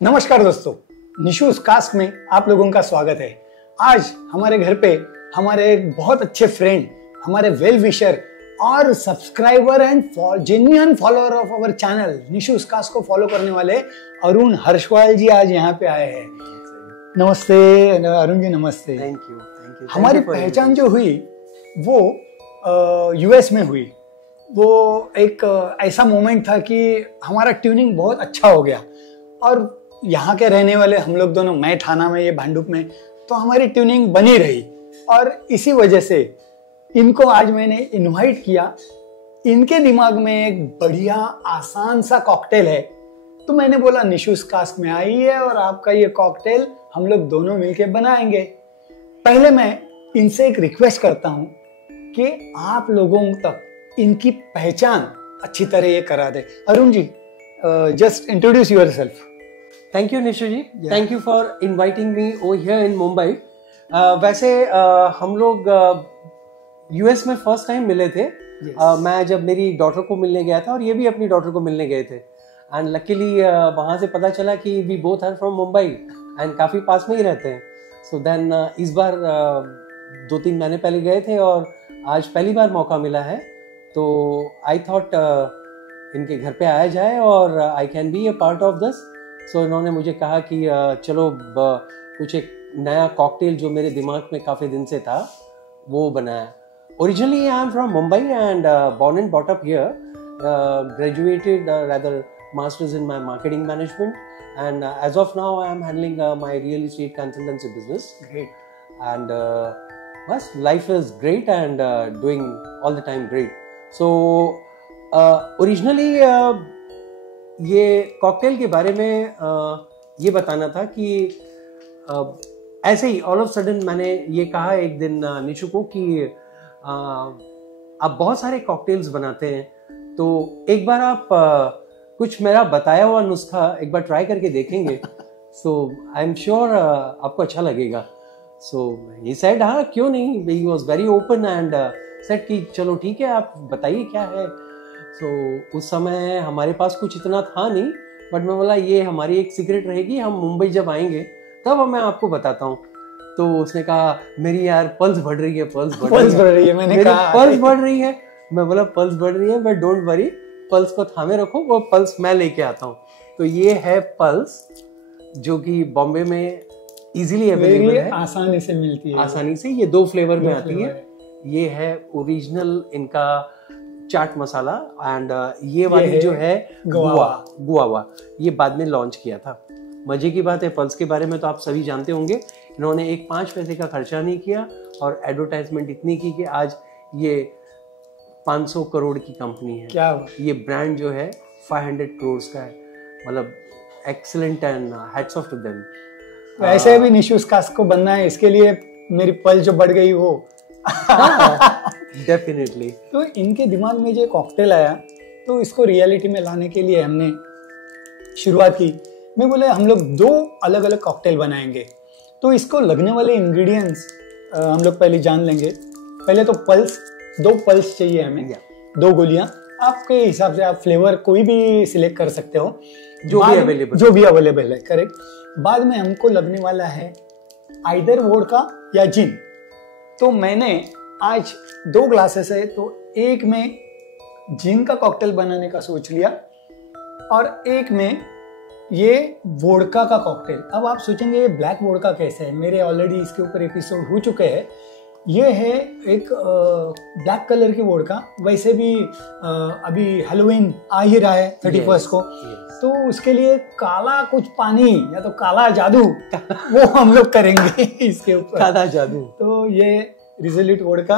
नमस्कार दोस्तों, निशूज कास्ट में आप लोगों का स्वागत है। आज हमारे घर पे हमारे एक बहुत अच्छे फ्रेंड, हमारे वेल विशर और subscriber and genuine follower of our channel Nishu's cast को फॉलो करने वाले अरुण हर्षवाल जी आज यहाँ पे आए हैं। नमस्ते अरुण जी, नमस्ते। Thank you. हमारी पहचान जो हुई वो यूएस में हुई। वो एक ऐसा मोमेंट था कि हमारा ट्यूनिंग बहुत अच्छा हो गया और यहाँ के रहने वाले हम लोग दोनों, मैं ठाना में, ये भांडुप में, तो हमारी ट्यूनिंग बनी रही और इसी वजह से इनको आज मैंने इनवाइट किया। इनके दिमाग में एक बढ़िया आसान सा कॉकटेल है, तो मैंने बोला निशूज कास्ट में आइए और आपका ये कॉकटेल हम लोग दोनों मिलके बनाएंगे। पहले मैं इनसे एक रिक्वेस्ट करता हूँ कि आप लोगों तक इनकी पहचान अच्छी तरह ये करा दे। Arun ji, just introduce yourself. Thank you Nishu ji, thank you for inviting me over here in Mumbai. वैसे हम लोग यूएस में फर्स्ट टाइम मिले थे। मैं जब मेरी डॉटर को मिलने गया था और ये भी अपनी डॉटर को मिलने गए थे, एंड लकीली वहाँ से पता चला कि we both are from Mumbai and काफ़ी पास में ही रहते हैं। सो देन इस बार 2-3 महीने पहले गए थे और आज पहली बार मौका मिला है, तो आई थॉट इनके घर पे आया जाए और I can be a part of this. So इन्होंने मुझे कहा कि चलो कुछ एक नया कॉकटेल जो मेरे दिमाग में काफ़ी दिन से था वो बनाया। Originally I am from Mumbai and born and brought up here, graduated rather masters in my marketing management and as of now I am handling my real estate consultancy business. Great. And bas life is great and doing all the time great. So originally ये cocktail के बारे में ये बताना था कि ऐसे ही all of sudden मैंने ये कहा एक दिन निशु को कि आप बहुत सारे कॉकटेल्स बनाते हैं, तो एक बार आप कुछ मेरा बताया हुआ नुस्खा एक बार ट्राई करके देखेंगे। सो आई एम श्योर आपको अच्छा लगेगा। सो ही सेड हाँ क्यों नहीं, he was very open and said कि चलो ठीक है, आप बताइए क्या है। उस समय हमारे पास कुछ इतना था नहीं, बट मैं बोला ये हमारी एक सीक्रेट रहेगी, हम मुंबई जब आएंगे तब मैं आपको बताता हूँ। तो उसने कहा मेरी यार पल्स बढ़ रही है, पल्स बढ़ रही है। मैंने कहा पल्स बढ़ रही है, मैं बोला पल्स बढ़ रही है, बट डोंट वरी, पल्स को थामे रखो, वो पल्स मैं लेके आता हूँ। तो ये है पल्स जो कि बॉम्बे में इजीली अवेलेबल है, आसानी से मिलती है। आसानी से ये 2 फ्लेवर में आती है। ये है ओरिजिनल इनका चाट मसाला एंड ये वाली जो है गुआवा, ये बाद में लॉन्च किया था। मजे की बात है, पल्स के बारे में तो आप सभी जानते होंगे, इन्होंने एक 5 पैसे का खर्चा नहीं किया और एडवर्टाइजमेंट इतनी की कि आज ये 500 करोड़ की कंपनी है। क्या ये ब्रांड जो है 500 करोड़ का है, मतलब excellent and hats off to them. ऐसे भी निशूज कास्ट को बनना है, इसके लिए मेरी पल्स जो बढ़ गई वो डेफिनेटली। तो इनके दिमाग में जो कॉकटेल आया, तो इसको रियलिटी में लाने के लिए हमने शुरुआत की। मैं बोले हम लोग 2 अलग अलग कॉकटेल बनाएंगे, तो इसको लगने वाले इंग्रेडिएंट्स हम लोग पहले जान लेंगे। पहले तो पल्स, 2 पल्स चाहिए हमें, 2 गोलियां। आपके हिसाब से आप फ्लेवर कोई भी सिलेक्ट कर सकते हो, जो भी अवेलेबल है, करेक्ट। बाद में हमको लगने वाला है आइदर वोडका या जिन। तो मैंने आज 2 ग्लासेस है, तो एक में जिन का कॉकटेल बनाने का सोच लिया और एक में ये वोडका का कॉकटेल। अब आप सोचेंगे ये ब्लैक वोडका कैसे है, मेरे ऑलरेडी इसके ऊपर एपिसोड हो चुके हैं। ये है एक ब्लैक कलर की वोडका। वैसे भी अभी हैलोवीन आ ही रहा है 31 को, तो उसके लिए काला कुछ पानी या तो काला जादू वो हम लोग करेंगे इसके ऊपर, काला जादू। तो ये रिजोल्यूट वोडका,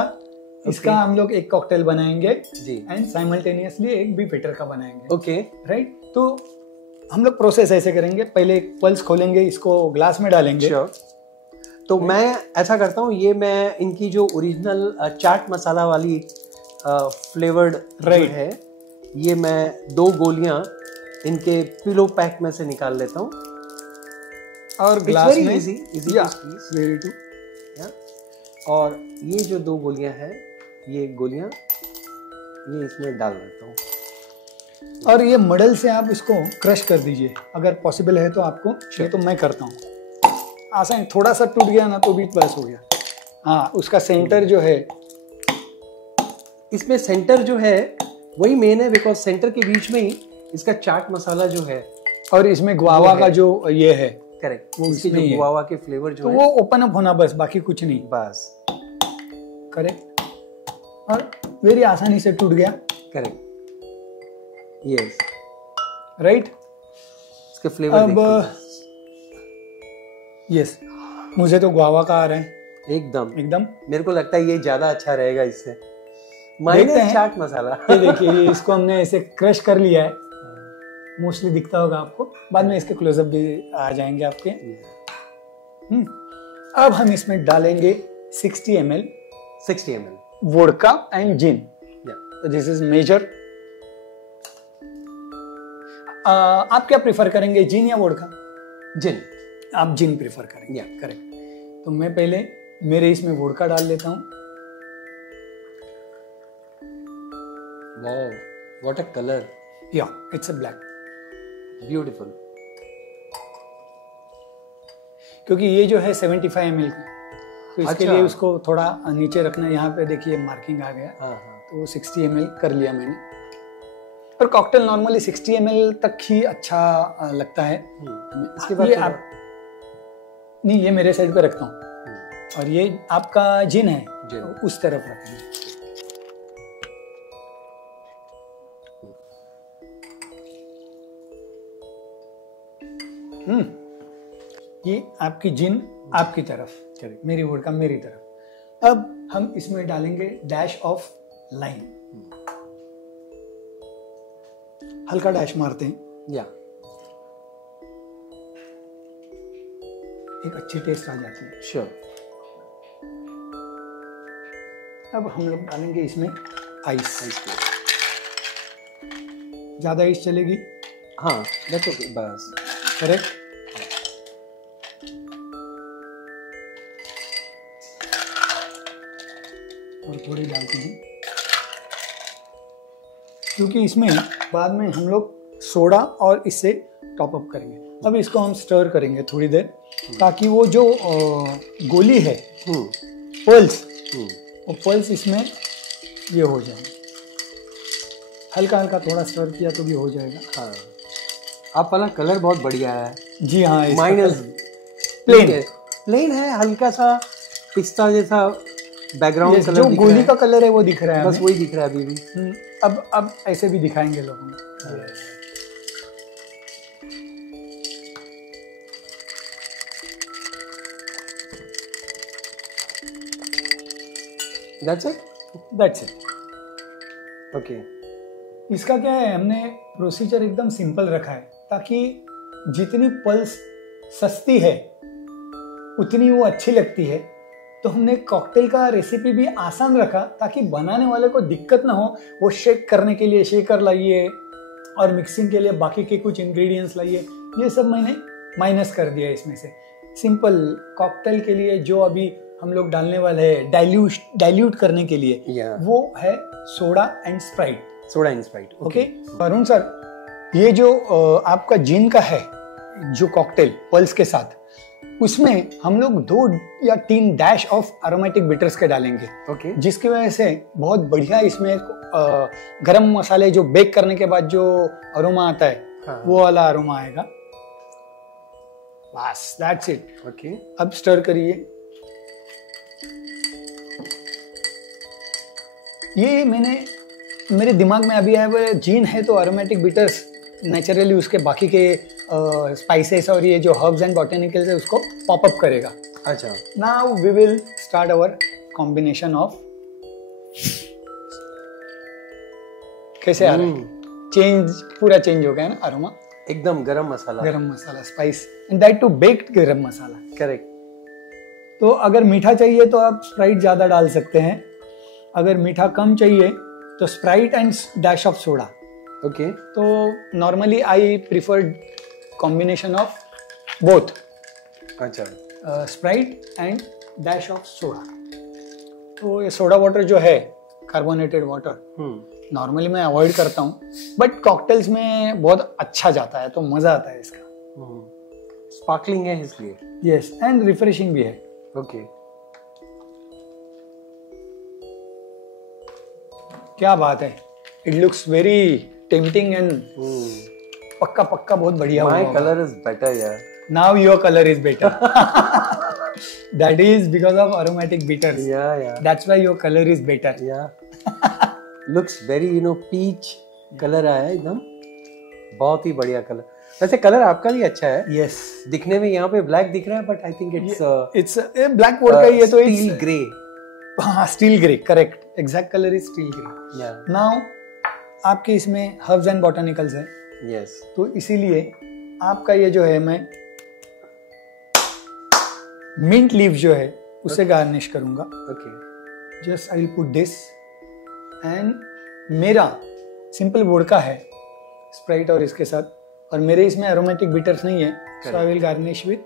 इसका हम लोग एक कॉकटेल बनाएंगे जी, एंड साइमल्टेनियसली एक भी फिटर का बनाएंगे। Okay, right. तो हम लोग प्रोसेस ऐसे करेंगे, पहले एक पल्स खोलेंगे, इसको ग्लास में डालेंगे। तो मैं ऐसा करता हूँ, ये मैं इनकी जो ओरिजिनल चाट मसाला वाली फ्लेवर्ड है, ये मैं 2 गोलियां इनके पिलो पैक में से निकाल लेता हूँ और ग्लास में वेरी टू। और ये जो 2 गोलियां हैं, ये गोलियां ये इसमें डाल देता हूँ। और ये मडल से आप इसको क्रश कर दीजिए अगर पॉसिबल है तो आपको। ये तो मैं करता हूँ। आसान, थोड़ा सा टूट गया ना तो भी बस हो गया। हाँ, उसका सेंटर जो है, इसमें सेंटर जो है वही मेन है, बिकॉज सेंटर के बीच में ही इसका चाट मसाला जो है और इसमें गुआवा का जो ये है, करेक्ट, वो इसके इसमें जो गुआवा के फ्लेवर जो तो है वो ओपन अप होना बस, बाकी कुछ नहीं। बस करेक्ट, और वेरी आसानी से टूट गया। Correct, yes, right. इसके फ्लेवर अब यस, मुझे तो गुआवा का आ रहा है एकदम एकदम। मेरे को लगता है ये ज्यादा अच्छा रहेगा इससे। देखते माइनस हैं। चाट मसाला। ये देखिए, ये इसको हमने ऐसे क्रश कर लिया है, मोस्टली दिखता होगा आपको, बाद में इसके क्लोजअप भी आ जाएंगे आपके। अब हम इसमें डालेंगे 60 ml 60 ml वोडका एंड जिन। तो दिस इज मेजर। आप क्या प्रेफर करेंगे, जिन या वोडका? जिन। आप जिन प्रेफर करेंगे, करेक्ट। तो मैं पहले मेरे इसमें वोडका डाल लेता हूँ। Wow, what a colour. या इट्स अ ब्लैक, ब्यूटीफुल। क्योंकि ये जो है 75 ml का, तो इसके अच्छा। लिए उसको थोड़ा नीचे रखना। यहाँ पे देखिए मार्किंग आ गया। हाँ हाँ, तो वो 60 ml कर लिया मैंने। और कॉकटेल नॉर्मली 60 ml तक ही अच्छा लगता है। इसके बाद ये आप नहीं, ये मेरे साइड पे रखता हूँ, और ये आपका जिन है, तो उस तरफ रखेंगे। ये आपकी जिन आपकी तरफ, मेरी वोडका मेरी तरफ। अब हम इसमें डालेंगे डैश ऑफ लाइम, हल्का डैश मारते हैं, या एक अच्छी टेस्ट आ जाती है। श्योर। अब हम लोग डालेंगे इसमें आइस। ज्यादा आइस चलेगी? हाँ, देखो बस। करेक्ट। और थोड़ी डालते हैं, क्योंकि इसमें बाद में हम लोग सोडा और इससे टॉप अप करेंगे। अब इसको हम स्टर करेंगे थोड़ी देर, ताकि वो जो गोली है, पल्स, वो पल्स इसमें ये हो जाए। हल्का हल्का थोड़ा स्टर किया तो भी हो जाएगा। हाँ, आप वाला कलर बहुत बढ़िया है। जी हाँ, माइनस प्लेन है, हल्का सा पिस्ता जैसा बैकग्राउंड कलर जो गोली का कलर है वो दिख रहा है, बस वही दिख रहा है अभी भी। अब ऐसे भी दिखाएंगे लोगों को। That's it? That's it. Okay. इसका क्या है, हमने प्रोसीजर एकदम सिंपल रखा है, ताकि जितनी पल्स सस्ती है उतनी वो अच्छी लगती है। तो हमने कॉकटेल का रेसिपी भी आसान रखा, ताकि बनाने वाले को दिक्कत ना हो। वो शेक करने के लिए शेकर लाइए, और मिक्सिंग के लिए बाकी के कुछ इंग्रेडिएंट्स लाइए, ये सब मैंने माइनस कर दिया इसमें से। सिंपल कॉकटेल के लिए जो अभी हम लोग डालने वाले हैं डाइल्यूट करने के लिए, वो है soda and Sprite. Soda and Sprite, okay. Arun sir, ये जो आपका जिन का है जो कॉकटेल पल्स के साथ, उसमें हम लोग 2 या 3 डैश ऑफ अरोमेटिक बिटर्स के डालेंगे। ओके। जिसकी वजह से बहुत बढ़िया इसमें गरम मसाले जो बेक करने के बाद जो अरोमा आता है, हाँ, वो वाला अरोमा आएगा। बस, दैट्स इट। ओके। अब स्टर करिए। ये मेरे दिमाग में अभी आया, वो जिन है तो अरोमेटिक बिटर्स नेचुरली उसके बाकी के स्पाइसेस और ये जो हर्ब्स एंड बॉटेनिकल्स है उसको पॉप अप करेगा। अच्छा, now we will start our combination of. कैसे आ रहा है? चेंज, पूरा चेंज हो गया ना अरोमा। एकदम garam masala spice, and that too baked garam masala. Correct. तो अगर मीठा चाहिए तो आप स्प्राइट ज्यादा डाल सकते हैं, अगर मीठा कम चाहिए तो Sprite and dash of soda. Okay. तो normally I prefer combination of both, अच्छा, Sprite and dash of soda. तो ये सोडा वाटर जो है, कार्बोनेटेड वाटर, नॉर्मली मैं अवॉइड करता हूँ, बट कॉकटेल्स में बहुत अच्छा जाता है, तो मजा आता है इसका। स्पार्कलिंग है इसलिए। यस, एंड रिफ्रेशिंग भी है। ओके, क्या बात है, it looks very tempting and पक्का पक्का बहुत बढ़िया। माय कलर इज बेटर यार। Now your colour is better. That is because of aromatic bitters. Yeah. That's why your color is better. Yeah. Looks very peach colour आया है एकदम, बहुत ही बढ़िया कलर। वैसे कलर आपका भी अच्छा है। Yes. दिखने में यहाँ पे ब्लैक दिख रहा है, but I think it's black vodka ही है, तो स्टील ग्रे। हाँ, steel grey, correct, exact colour is steel grey. Now आपके इसमें हर्ब्स एंड बॉटनिकल्स है। यस, तो इसीलिए आपका ये जो है, मैं मिंट लीफ जो है उसे गार्निश करूंगा। Okay, just I will put this, and मेरा सिंपल वोडका है स्प्राइट और इसके साथ, और मेरे इसमें एरोमेटिक बिटर्स नहीं है, so I will garnish with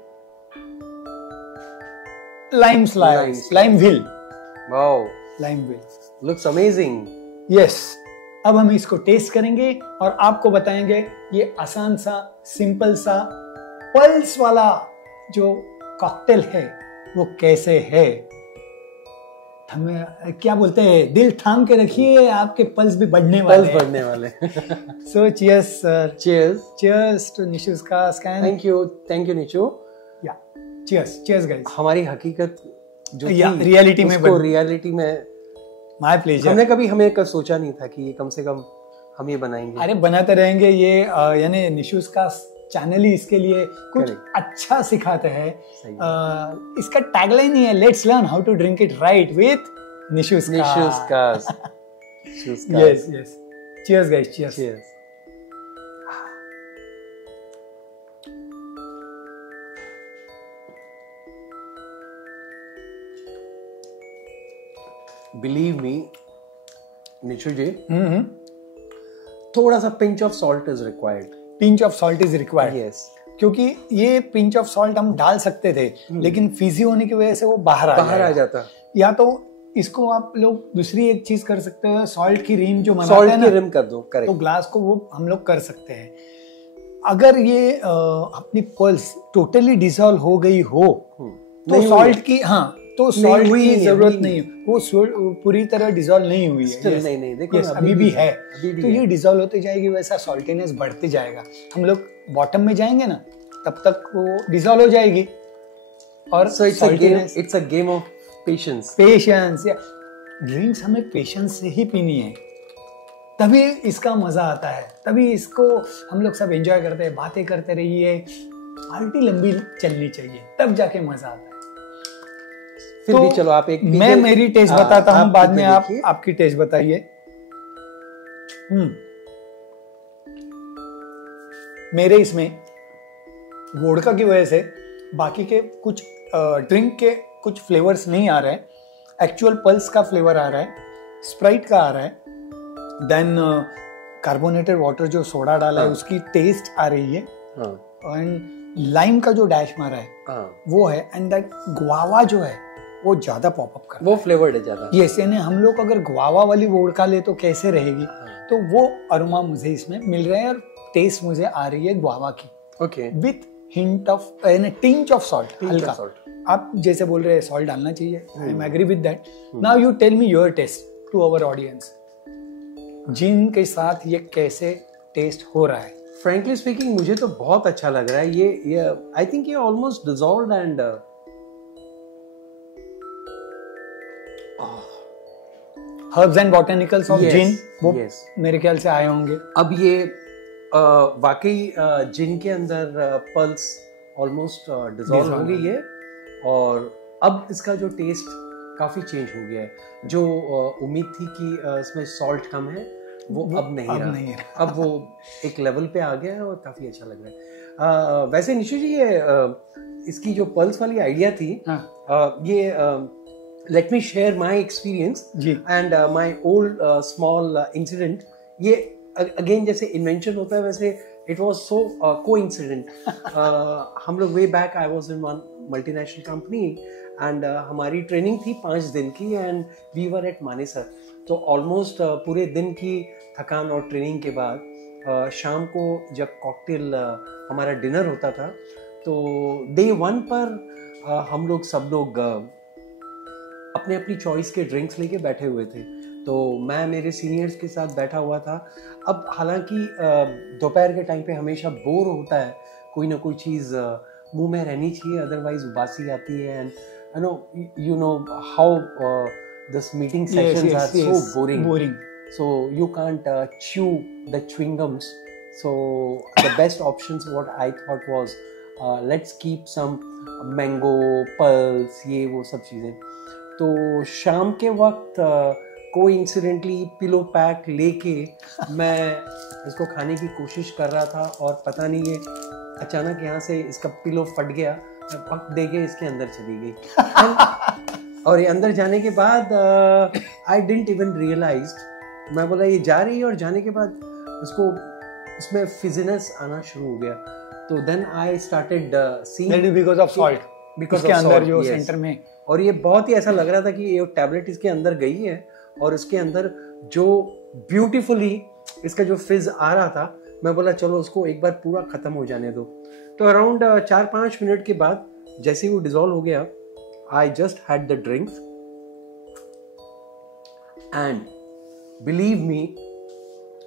lime slice, lime wheel. Wow, lime wheel looks amazing. Yes, अब हम इसको टेस्ट करेंगे और आपको बताएंगे ये आसान सा, सिंपल सा, पल्स वाला जो कॉकटेल है वो कैसे है। हमें क्या बोलते हैं, दिल थाम के रखिए, आपके पल्स भी बढ़ने वाले। So cheers sir. Cheers to Nishu's का स्कैन। Thank you Nishu. या चीयर्स गाइस। हमारी हकीकत जो रियलिटी में माय प्लेजर। हमने कभी सोचा नहीं था कि ये कम से कम हम ये बनाएंगे। अरे बनाते रहेंगे ये, यानी निशुस का चैनल ही इसके लिए कुछ अच्छा सिखाते हैं। इसका टैगलाइन ही है, let's learn how to drink it right with Nishu's का। Yes, cheers guys, cheers. Believe me Nishu ji, थोड़ा सा pinch of salt is required. Pinch of salt is required. Yes, क्योंकि ये पिंच ऑफ सॉल्ट हम डाल सकते थे, लेकिन फिजी होने की वजह से वो बाहर आ जाता। या तो इसको आप लोग दूसरी एक चीज कर सकते हो, सॉल्ट की रिम जो बनाते हैं ना, रिम कर दो, करेक्ट, तो ग्लास को वो हम लोग कर सकते हैं। अगर ये अपनी पल्स टोटली डिसॉल्व हो गई हो तो सॉल्ट की, हाँ, तो सॉल्ट की जरूरत नहीं, वो पूरी तरह डिसॉल्व नहीं हुई है। नहीं, देखो अभी भी है, तो ये डिसॉल्व होते जाएगी, वैसा सॉल्टीनेस बढ़ते जाएगा। हम लोग बॉटम में जाएंगे ना, तब तक वो डिसॉल्व हो जाएगी। और it's a game of patience. Drinks हमें पेशेंस से ही पीनी है, तभी इसका मजा आता है, तभी इसको हम लोग सब एंजॉय करते हैं, बातें करते रहिए, पार्टी लंबी चलनी चाहिए, तब जाके मजा आता है। फिर तो भी चलो आप एक, मैं मेरी टेस्ट बताता हूँ, बाद में आप आपकी टेस्ट बताइए। मेरे इसमें वोडका की वजह से बाकी के कुछ ड्रिंक के कुछ फ्लेवर्स नहीं आ रहे हैं, एक्चुअल पल्स का फ्लेवर आ रहा है, स्प्राइट का आ रहा है, देन कार्बोनेटेड वाटर जो सोडा डाला है उसकी टेस्ट आ रही है, एंड लाइम का जो डैश मारा है वो है, एंड दैट गुआवा जो है वो ज्यादा पॉपअप कर, वो फ्लेवर्ड है ज्यादा। यस, यानी हम लोग अगर गुआवा वाली वोडका ले तो कैसे रहेगी, तो वो अरोमा मुझे इसमें मिल रहा है और टेस्ट मुझे आ रही है गुआवा की। Okay, with hint of tinch of salt, हल्का सॉल्ट। आप जैसे बोल रहे हैं सॉल्ट डालना चाहिए, I am agree with that. Now you tell me your taste to our audience, जिन के साथ ये कैसे टेस्ट हो रहा है। फ्रैंकली स्पीकिंग मुझे तो बहुत अच्छा लग रहा है ये आई थिंक ये almost dissolved and herbs and botanicals of gin, वो मेरे ख्याल से आए होंगे। अब ये वाकई जिन के अंदर पल्स ऑलमोस्ट डिसॉल्व हो गई है, और अब इसका जो टेस्ट काफी चेंज हो गया है। जो उम्मीद थी कि इसमें सॉल्ट कम है, वो अब नहीं रहा। अब वो एक लेवल पे आ गया है और काफी अच्छा लग रहा है। वैसे निशु जी, ये इसकी जो पल्स वाली आइडिया थी, ये let me share my experience and my old small incident. ये again जैसे invention होता है, वैसे it was so coincident. हम लोग way back I was in one multinational company and हमारी ट्रेनिंग थी 5 दिन की, and we were at Manesar. तो almost पूरे दिन की थकान और ट्रेनिंग के बाद शाम को जब कॉकटेल हमारा डिनर होता था, तो डे 1 पर हम लोग सब लोग अपने अपनी चॉइस के ड्रिंक्स लेके बैठे हुए थे। तो मैं मेरे सीनियर्स के साथ बैठा हुआ था। अब हालांकि दोपहर के टाइम पे हमेशा बोर होता है, कोई ना कोई चीज़ मुंह में रहनी चाहिए, अदरवाइज उबासी आती है। And you know how this meeting sessions are so boring, so you can't chew the chewing gums. So the best options what I thought was let's keep some mango pearls, ये वो सब चीज़ें। तो शाम के वक्त कोइंसिडेंटली पिलो पैक लेके मैं इसको खाने की कोशिश कर रहा था, और पता नहीं ये अचानक यहाँ से इसका पिलो फट गया, मैं पक दे के इसके अंदर चली गई। और ये अंदर जाने के बाद आई डिडंट इवन रियलाइज, मैं बोला ये जा रही है, और जाने के बाद उसको उसमें फिजीनेस आना शुरू हो गया। तो then I started seeing because of salt, because के अंदर जो सेंटर में, और ये बहुत ही ऐसा लग रहा था कि ये टैबलेट इसके अंदर गई है, और इसके अंदर जो ब्यूटीफुली इसका जो फिज आ रहा था, मैं बोला चलो उसको एक बार पूरा खत्म हो जाने दो। तो अराउंड 4-5 मिनट के बाद जैसे ही वो डिजोल्व हो गया, I just had the drinks and believe me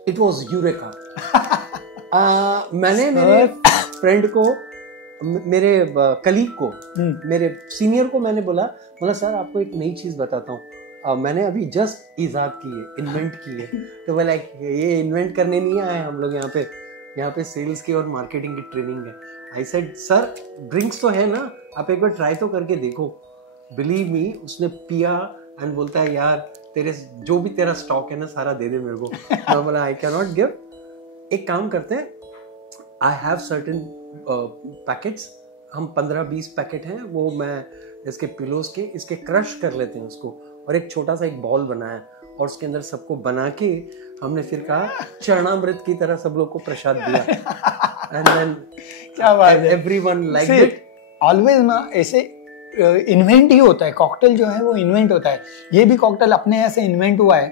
it was eureka. मैंने मेरे फ्रेंड को, मेरे कलीग को, मेरे सीनियर को मैंने बोला सर आपको एक नई चीज बताता हूँ, मैंने अभी जस्ट इजाद की है, इन्वेंट की है। तो बोला ये इन्वेंट करने नहीं आए हम लोग, यहाँ पे सेल्स की और मार्केटिंग की ट्रेनिंग है। आई सेड सर ड्रिंक्स तो है ना, आप एक बार ट्राई तो करके देखो। बिलीव मी, उसने पिया एंड बोलता है यार तेरे जो भी तेरा स्टॉक है ना सारा दे दे मेरे को। मैं बोला आई कैन नॉट गिव, एक काम करते हैं, आई हैव सर्टेन पैकेट्स, हम 15-20 पैकेट हैं, वो मैं इसके पिलोज के इसके क्रश कर लेते हैं उसको, और एक छोटा सा एक बॉल बनाया, और उसके अंदर सबको बना के हमने फिर कहा चरणामृत की तरह सब लोग को प्रसाद दिया। एंड देन क्या बात है, एवरीवन लाइक इट। ऑलवेज ना ऐसे इन्वेंट ही होता है, कॉकटेल जो है वो इन्वेंट होता है। ये भी कॉकटेल अपने यहाँ से इन्वेंट हुआ है।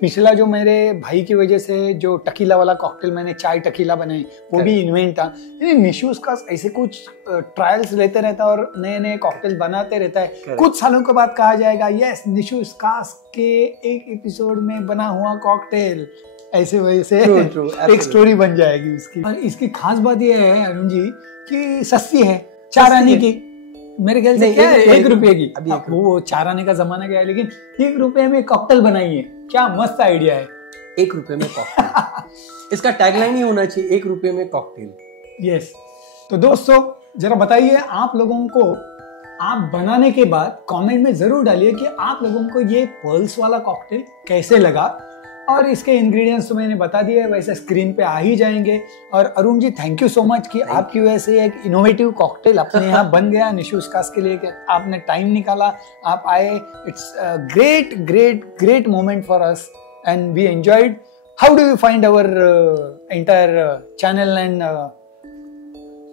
पिछला जो मेरे भाई की वजह से जो टकीला वाला कॉकटेल मैंने चाय टकीला बनाई, वो भी इन्वेंट था। निशूज का ऐसे कुछ ट्रायल्स लेते रहता है और नए नए कॉकटेल बनाते रहता है। कुछ सालों के बाद कहा जाएगा यस निशूज के एक एपिसोड में बना हुआ कॉकटेल, ऐसे वजह से एक स्टोरी बन जाएगी उसकी। और इसकी खास बात यह है अरुण जी कि सस्ती है, 4 आने की, मेरे ख्याल से क्या है 1 रुपए की। अभी वो 4 आने का जमाना गया है, लेकिन 1 रुपए में कॉकटेल बनाई है, क्या मस्त आइडिया है। 1 रुपए में कॉकटेल, इसका टैगलाइन ही होना चाहिए 1 रुपए में कॉकटेल। यस। तो दोस्तों जरा बताइए आप लोगों को, आप बनाने के बाद कमेंट में जरूर डालिए कि आप लोगों को ये पर्ल्स वाला कॉकटेल कैसे लगा। और इसके इंग्रेडिएंट्स तो मैंने बता दिए, वैसे स्क्रीन पे आ ही जाएंगे। और Arun ji thank you so much कि आपकी वजह से एक इनोवेटिव कॉकटेल अपने यहाँ बन गया निशूज के लिए, कि आपने टाइम निकाला, आप आए। It's great great great moment for us and we enjoyed. How do you find our entire channel and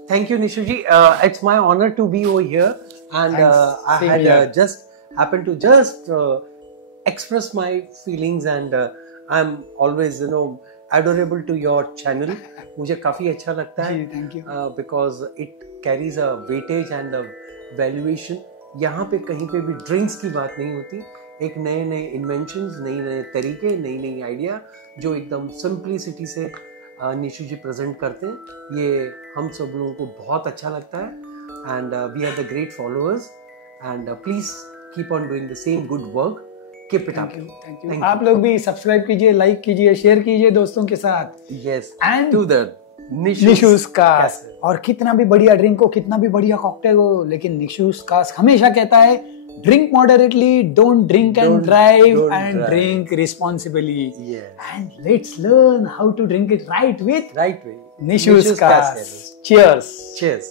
thank you Nishu ji, it's my honor to be over here, and I had just happened to just express my feelings, and I'm always adorable to your channel. मुझे काफी अच्छा लगता है, thank you, because it carries a weightage and a valuation. यहाँ पे कहीं पे भी ड्रिंक्स की बात नहीं होती, एक नए नए इन्वेंशंस, नई नए तरीके, नई नई आइडिया जो एकदम सिंप्लिसिटी से निशु जी प्रेजेंट करते हैं। ये हम सब लोगों को बहुत अच्छा लगता है, and we are the great followers, and please keep on doing the same good work, keep it up. Thank you. आप लोग भी सब्सक्राइब कीजिए, लाइक कीजिए, शेयर कीजिए दोस्तों के साथ। Yes, and to the Nishu's cast. और कितना भी बढ़िया ड्रिंक हो, कितना भी बढ़िया कॉकटेल हो, लेकिन निशूज कास्ट हमेशा कहता है drink moderately, don't drink and drive, and drink responsibly. And let's learn how to drink it right with right way. Nishu's Cast. Cheers. Cheers.